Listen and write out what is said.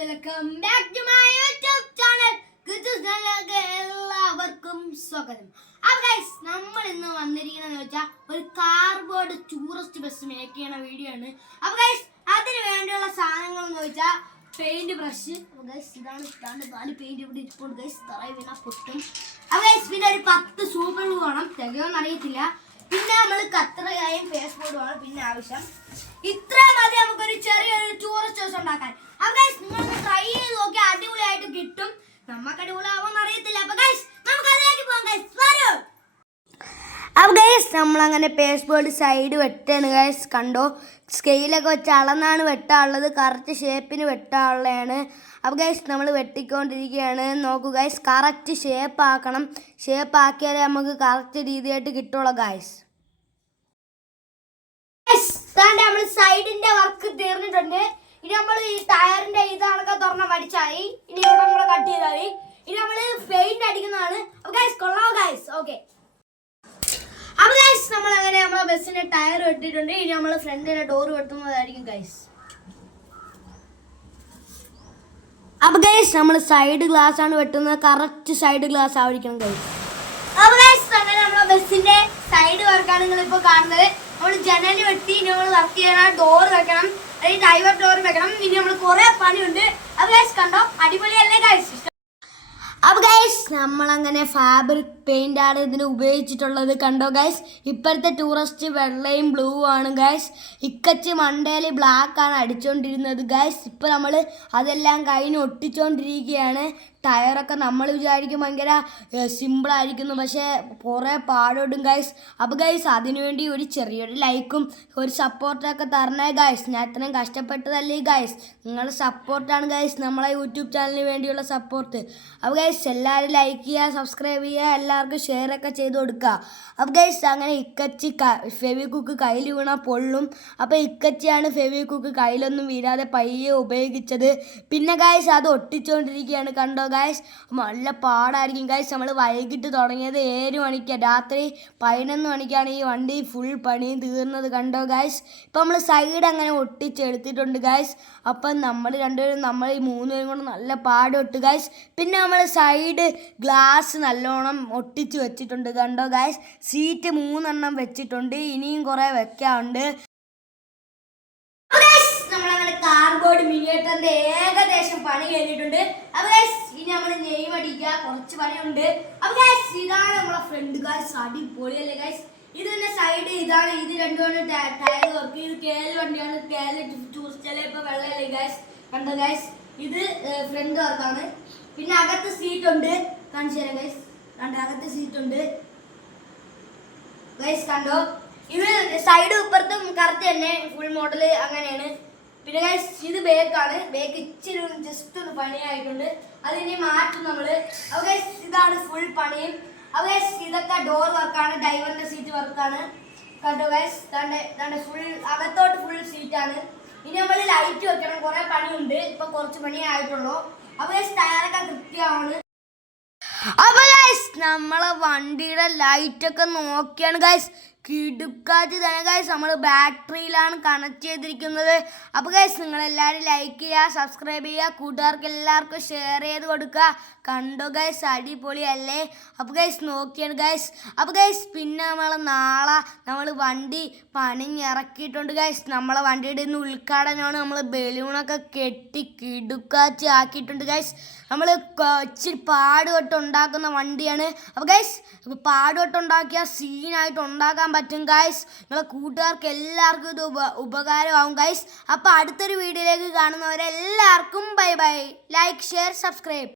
Welcome back to my YouTube channel എല്ലാവർക്കും സ്വാഗതം. അപ്പോൾ ഗൈസ് നമ്മൾ ഇന്ന് വന്നിരിക്കുന്നത് വെച്ചാൽ ഒരു കാർബോർഡ് ടൂറിസ്റ്റ് ബസ് മേക്ക് ചെയ്യണ വീഡിയോ ആണ്. അപ്പോൾ ഗൈസ് അതിന് വേണ്ടിയുള്ള സാധനങ്ങൾ എന്ന് വെച്ചാൽ പെയിന്റ് ബ്രഷ് അപ്പോൾ ഗൈസ് ഇതാണ് ഇതാണ് നാല് പെയിന്റ് ഇവിടെ ഇരിപ്പുണ്ട്. ഗൈസ് തറയിൽ വീണാൽ പൊട്ടും. അപ്പോൾ ഗൈസ് പിന്നെ ഒരു പത്ത് സൂപ്പർ ഗ്ലൂ വേണം. തികയോന്ന് അറിയത്തില്ല. പിന്നെ നമ്മൾ കത്രയായും ഫേസ് ബോർഡ് വേണം പിന്നെ ആവശ്യം. ഇത്ര മതി നമുക്കൊരു ചെറിയൊരു ടൂറിസ്റ്റ് ബസ് ഉണ്ടാക്കാൻ. അപ്പൊ ഗൈസ് നിങ്ങൾ ട്രൈ ചെയ്ത് നോക്കി അടിപൊളിയായിട്ട് കിട്ടും. നമുക്ക് അടിപൊളിയാവുമെന്ന് അറിയത്തില്ല. അപ്പൊ ഗൈസ് നമുക്ക് അതിലേക്ക് പോകാം. ഗൈസ് വരൂ. അപ്പോൾ ഗൈസ് നമ്മളങ്ങനെ പേസ് ബോർഡ് സൈഡ് വെട്ടാണ്. ഗൈസ് കണ്ടോ? സ്കെയിലൊക്കെ വെച്ച് അളന്നാണ് വെട്ടാനുള്ളത്. കറക്റ്റ് ഷേപ്പിന് വെട്ടാനുള്ളതാണ്. അപ്പോൾ ഗൈസ് നമ്മൾ വെട്ടിക്കൊണ്ടിരിക്കുകയാണ്. നോക്കൂ ഗൈസ് കറക്റ്റ് ഷേപ്പ് ആക്കണം. ഷേപ്പ് ആക്കിയാലേ നമുക്ക് കറക്റ്റ് രീതിയായിട്ട് കിട്ടുള്ളൂ ഗൈസ് നമ്മൾ സൈഡിന്റെ വർക്ക് തീർന്നിട്ടുണ്ട്. ഇനി നമ്മൾ ഈ ടയറിന്റെ ഇതാണൊക്കെ തുറന്ന മടിച്ചായി. ഇനി ഇവിടെ നമ്മൾ കട്ട് ചെയ്താൽ മതി ഇനി നമ്മൾ പെയിന്റ് അടിക്കുന്നതാണ്. അപ്പൊ ഗൈസ് കൊള്ളാം ഗൈസ് ഓക്കെ അപ്പൊ ഗൈസ് നമ്മൾ അങ്ങനെ നമ്മളെ ബസ്സിന്റെ ടയർ വെട്ടിയിട്ടുണ്ട്. ഇനി നമ്മൾ ഫ്രണ്ടിന്റെ ഡോർ വെട്ടുന്നതായിരിക്കും ഗൈസ് അപ്പൊ ഗൈസ് നമ്മൾ സൈഡ് ഗ്ലാസ് ആണ് വെട്ടുന്നത്. കറക്റ്റ് സൈഡ് ഗ്ലാസ് ആയിരിക്കണം ഗൈസ് അപ്പൊ ഗൈസ് അങ്ങനെ നമ്മളെ ബസ്സിന്റെ സൈഡ് വർക്കാണ് നിങ്ങൾ ഇപ്പൊ കാണുന്നത്. നമ്മൾ ജനൽ വെട്ടി ഇനി നമ്മൾ വർക്ക് ചെയ്യണം ഡോർ വെക്കണം അല്ലെങ്കിൽ ഡ്രൈവർ ഡോർ വെക്കണം. ഇനി നമ്മൾ കുറെ പണിയുണ്ട്. അപ്പൊ ഗൈസ് കണ്ടോ? അടിപൊളിയല്ലേ ഗൈസ് അപ്പൊ ഗൈസ് നമ്മളങ്ങനെ ഫാബ്രിക് പെയിന്റ് ആണ് ഇതിന് ഉപയോഗിച്ചിട്ടുള്ളത്. കണ്ടോ ഗൈസ് ഇപ്പോഴത്തെ ടൂറിസ്റ്റ് വെള്ളയും ബ്ലൂ ആണ് ഗൈസ് ഇക്കച്ച് മണ്ടയിൽ ബ്ലാക്ക് ആണ് അടിച്ചുകൊണ്ടിരുന്നത് ഗൈസ് ഇപ്പോൾ നമ്മൾ അതെല്ലാം കഴിഞ്ഞ് ഒട്ടിച്ചുകൊണ്ടിരിക്കുകയാണ് ടയറൊക്കെ നമ്മൾ വിചാരിക്കും ഭയങ്കര സിമ്പിളായിരിക്കുന്നു പക്ഷേ കുറേ പാടോടും ഗൈസ് അപ്പോൾ ഗൈസ് അതിനുവേണ്ടി ഒരു ചെറിയൊരു ലൈക്കും ഒരു സപ്പോർട്ടൊക്കെ തരണേ ഗൈസ് ഞാൻ ഇത്രയും കഷ്ടപ്പെട്ടതല്ലേ ഗൈസ് നിങ്ങളുടെ സപ്പോർട്ടാണ് ഗൈസ് നമ്മളെ യൂട്യൂബ് ചാനലിന് വേണ്ടിയുള്ള സപ്പോർട്ട് അപ്പോൾ ഗൈസ് എല്ലാവരും ലൈക്ക് ചെയ്യുക സബ്സ്ക്രൈബ് ചെയ്യുക എല്ലാവർക്കും ഷെയർ ഒക്കെ ചെയ്ത് കൊടുക്കുക. അപ്പോൾ ഗൈസ് അങ്ങനെ ഇക്കച്ചി ഫെവി ഫെവിക്കുക്ക് കയ്യിൽ വീണാൽ പൊള്ളും. അപ്പോൾ ഇക്കച്ചിയാണ് ഫെവിക്കുക്ക് കയ്യിലൊന്നും വീഴാതെ പയ്യെ ഉപയോഗിച്ചത്. പിന്നെ ഗൈസ് അത് ഒട്ടിച്ചുകൊണ്ടിരിക്കുകയാണ് കണ്ടോ ഗൈസ് നല്ല പാടായിരിക്കും. ഗൈസ് നമ്മൾ വൈകിട്ട് തുടങ്ങിയത് ഏഴ് മണിക്ക്. രാത്രി പതിനൊന്ന് മണിക്കാണ് ഈ വണ്ടി ഫുൾ പണിയും തീർന്നത്. കണ്ടോ ഗൈസ് ഇപ്പം നമ്മൾ സൈഡ് അങ്ങനെ ഒട്ടിച്ചെടുത്തിട്ടുണ്ട് ഗൈസ് അപ്പം നമ്മൾ രണ്ടുപേരും നമ്മൾ ഈ മൂന്ന് പേരും കൊണ്ട് നല്ല പാടൊട്ട് ഗൈസ് പിന്നെ നമ്മൾ സൈഡ് ഗ്ലാസ് നല്ലോണം ഒട്ടിച്ച് വെച്ചിട്ടുണ്ട് കണ്ടോ ഗായ്സ് സീറ്റ് മൂന്നെണ്ണം വെച്ചിട്ടുണ്ട്. ഇനിയും കുറേ വെക്കാറുണ്ട് നമ്മളങ്ങനെ കാർബോർഡ് മിനിയേറ്ററിന്റെ ഏകദേശം പണി കഴിഞ്ഞിട്ടുണ്ട്. അപ്പൊ ഗൈസ് ഇനി നമ്മൾ നെയ്മ് അടിക്കുക. കുറച്ച് പണിയുണ്ട്. അപ്പൊ ഗൈസ് ഇതാണ് നമ്മളെ ഫ്രണ്ട് ഗൈസ് അടിപൊളിയല്ലേ ഗൈസ് ഇതിന്റെ സൈഡ് ഇതാണ്. ഇത് രണ്ടുമാണ് ടയർ വർക്ക് ഇത് കേൽ വണ്ടിയാണ്. കേൽ ചൂസിച്ചാലേ ഇപ്പൊ വെള്ളമല്ലേ ഗൈസ് കണ്ടോ ഗൈസ് ഇത് ഫ്രണ്ട് വർക്കാണ് പിന്നെ അകത്ത് സീറ്റ് ഉണ്ട്. കാണിച്ചു തരാം ഗൈസ് കണ്ടോ അകത്ത് സീറ്റ് ഉണ്ട്. ഗൈസ് കണ്ടോ? ഇത് സൈഡ് ഇപ്പുറത്തും കറക്റ്റ് തന്നെ. ഫുൾ മോഡൽ അങ്ങനെയാണ്. പിന്നെ ഗൈസ് ഇത് ബേക്കാണ് ബേക്ക് ഇച്ചിരി ജസ്റ്റ് ഒന്ന് പണിയായിട്ടുണ്ട്. അതിനി മാറ്റും നമ്മൾ അപ്പൊ ഗൈസ് ഇതാണ് ഫുൾ പണിയും. അപ്പൊ ഗൈസ് ഇതൊക്കെ ഡോർ വർക്കാണ് ഡ്രൈവറിന്റെ സീറ്റ് വർക്കാണ് കണ്ടോ ഗൈസ് തന്റെ ഫുൾ അകത്തോട്ട് ഫുൾ സീറ്റാണ് ഇനി നമ്മൾ ലൈറ്റ് വെക്കണം. കുറേ പണിയുണ്ട്. ഇപ്പൊ കുറച്ച് പണിയേ ആയിട്ടുള്ളൂ. ടയറൊക്കെ കൃത്യമാണ്. അപ്പൊ ഗൈസ് നമ്മളെ വണ്ടിയുടെ ലൈറ്റ് ഒക്കെ നോക്കിയാണ് ഗൈസ് കിടുക്കാച്ച് തന്നെ ഗൈസ് നമ്മൾ ബാറ്ററിയിലാണ് കണക്ട് ചെയ്തിരിക്കുന്നത്. അപ്പോൾ ഗൈസ് നിങ്ങളെല്ലാവരും ലൈക്ക് ചെയ്യുക സബ്സ്ക്രൈബ് ചെയ്യുക കൂട്ടുകാർക്ക് എല്ലാവർക്കും ഷെയർ ചെയ്ത് കൊടുക്കുക. കണ്ടോ ഗൈസ് അടിപൊളി അല്ലേ അപ്പോൾ ഗൈസ് നോക്കിയാണ് ഗൈസ് അപ്പോൾ ഗൈസ് പിന്നെ നമ്മൾ നാളെ നമ്മൾ വണ്ടി പണിഞ്ഞിറക്കിയിട്ടുണ്ട് ഗൈസ് നമ്മളെ വണ്ടിയുടെ ഇന്ന് ഉദ്ഘാടനമാണ്. നമ്മൾ ബലൂണൊക്കെ കെട്ടി കിടുക്കാച്ചി ആക്കിയിട്ടുണ്ട് ഗൈസ് നമ്മൾ ഇച്ചിരി പാടുപെട്ട് ഉണ്ടാക്കുന്ന വണ്ടിയാണ് അപ്പോൾ ഗൈസ് പാടുപെട്ട് ഉണ്ടാക്കിയ സീനായിട്ട് ഉണ്ടാക്കാൻ പറ്റും ഗൈസ് നിങ്ങളെ കൂട്ടുകാർക്ക് എല്ലാവർക്കും ഇത് ഉപ ഉപകാരമാവും ഗൈസ് അപ്പോൾ അടുത്തൊരു വീഡിയോയിലേക്ക് കാണുന്നവരെല്ലാവർക്കും bye bye like share subscribe